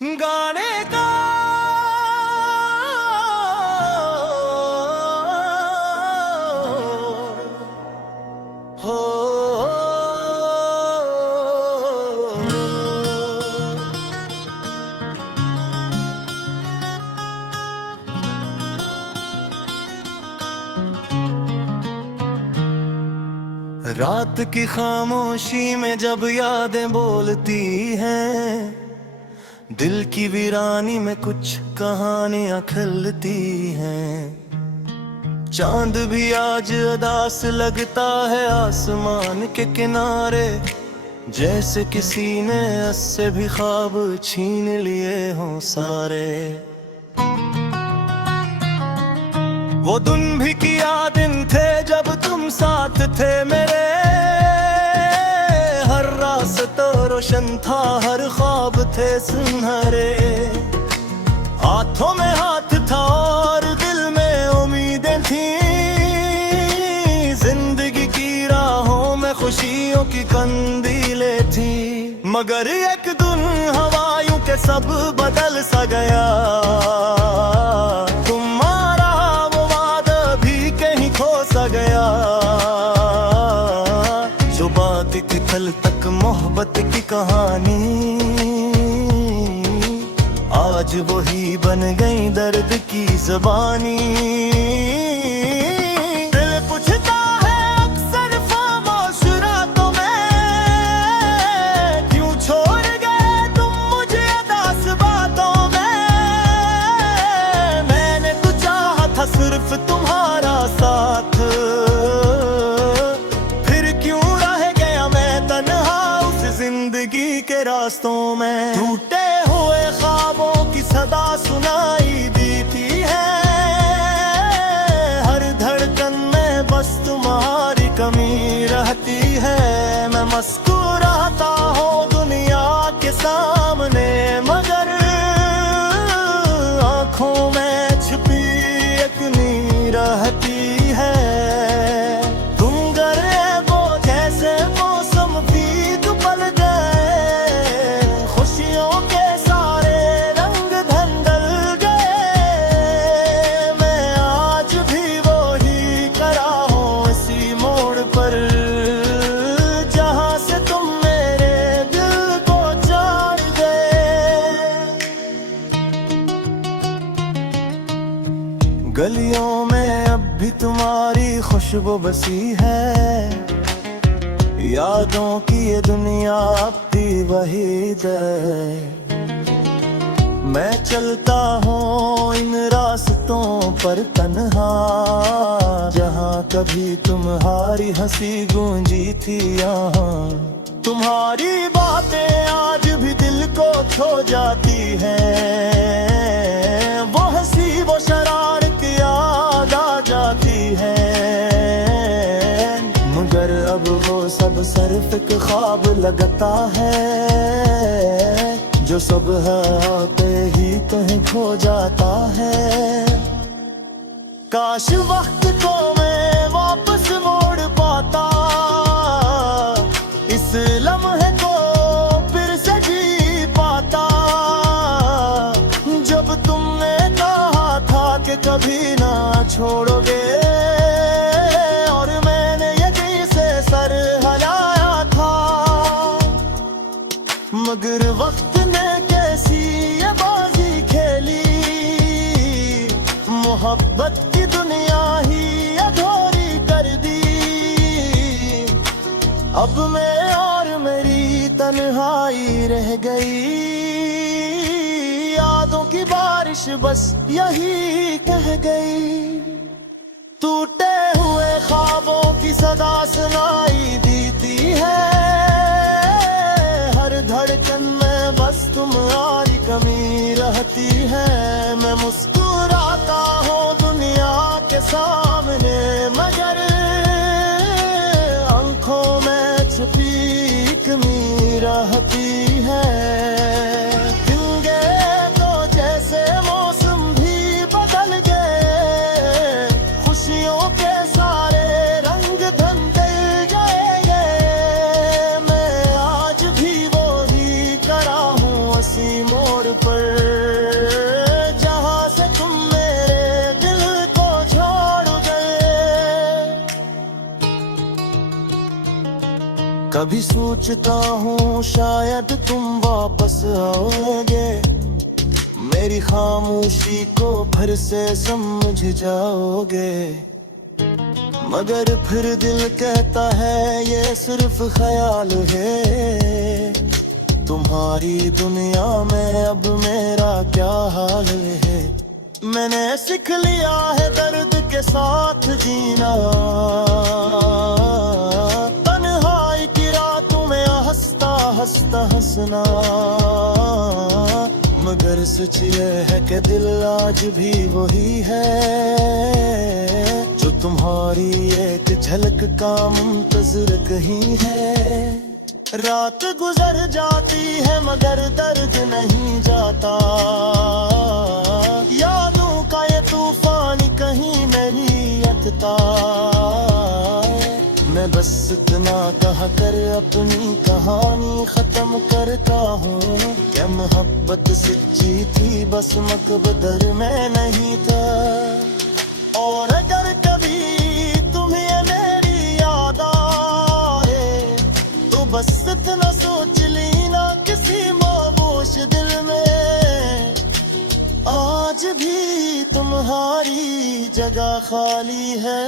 गाने का हो रात की खामोशी में जब यादें बोलती हैं, दिल की वीरानी में कुछ कहानियां खिलती हैं। चांद भी आज उदास लगता है आसमान के किनारे, जैसे किसी ने उससे भी ख्वाब छीन लिए हों सारे। वो दिन भी किया दिन थे जब तुम साथ थे मेरे, हर रास्ता रोशन था, हर ख्वाब थे सुनहरे। हाथों में हाथ था और दिल में उम्मीदें थी, जिंदगी की राहों में खुशियों की कंदीलें थी। मगर एक दिन हवायों के सब बदल सा गया, तुम्हारा वो वादा भी कहीं खो सा गया। जो बात थी कल तक मोहब्बत की कहानी, आज वही बन गई दर्द की ज़बानी। दिल पूछता है अक्सर खामोश रातों में, क्यों छोड़ गए तुम मुझे उदास बातों में। मैंने तो चाहा था सिर्फ तुम्हारा साथ, फिर क्यों रह गया मैं तन्हा उस जिंदगी के रास्तों में। टूटे हुए ख्वाबों की सदा सुनाई देती है, हर धड़कन में बस तुम्हारी कमी रहती है। मैं मुस्कुराता हूँ दुनिया के सामने, मगर आँखों में छिपी एक नीर रहती है। तुम गरे वो जैसे मौसम बीत पल गए, खुशियों के सारे रंग धंधल गए। मैं आज भी वही खड़ा हूँ इसी मोड़ पर, जहाँ से तुम मेरे दिल को जान गए। गलियों में अब भी तुम्हारी खुशबू बसी है, यादों की ये दुनिया अब भी वही है। मैं चलता हूँ इन रास्तों पर तन्हा, जहाँ कभी तुम्हारी हंसी गूंजी थी यहाँ। तुम्हारी बातें आज भी दिल को छू जाती हैं, वो हंसी वो शरारत याद आ जाती है। मगर अब वो सब सिर्फ एक ख्वाब लगता है, जो सुबह आते ही कहीं खो जाता है। काश वक्त को मैं वापस मोड़ पाता, इस लम्हे को फिर से जी पाता। जब तुमने कहा था कि कभी ना छोड़ोगे, और मैंने यकीन से सर हिलाया था। मगर वक्त ने कैसी ये बाजी खेली, मोहब्बत की दुनिया ही अधूरी कर दी। अब मैं और मेरी तन्हाई रह गई, यादों की बारिश बस यही कह गई। टूटे हुए ख्वाबों की सदा सुनाई देती है, हर धड़कन में बस तुम्हारी कमी रहती है। मैं मुस्कुराता हूँ दुनिया के सामने, मगर आँखों में छुपी कमी रहती है। दिन गए तो जैसे मौसम भी बदल गए, खुशियों के सारे रंग धंधल गए। मैं आज भी वही खड़ा हूँ उसी मोड़ पर, जहां से तुम मेरे दिल को छोड़ गए। कभी सोचता हूँ शायद तुम वापस आओगे, मेरी खामोशी को फिर से समझ जाओगे। मगर फिर दिल कहता है ये सिर्फ ख्याल है, तुम्हारी दुनिया में अब मेरा क्या हाल है। मैंने सीख लिया है दर्द के साथ जीना, तन्हाई की रातों में हंसता हंसता हंसना। मगर सच ये है कि दिल आज भी वही है, जो तुम्हारी एक झलक का मुंतज़िर कहीं है। रात गुजर जाती है मगर दर्द नहीं जाता, यादों का ये तूफान कहीं नहीं अटता। मैं बस इतना कह कर अपनी कहानी खत्म करता हूँ, क्या मोहब्बत सच्ची थी बस मकबदर में नहीं था। और अगर कभी तुम्हें मेरी याद आए तो बस इतना सोच लेना किसी खामोश दिल में आज भी तुम्हारी जगह खाली है।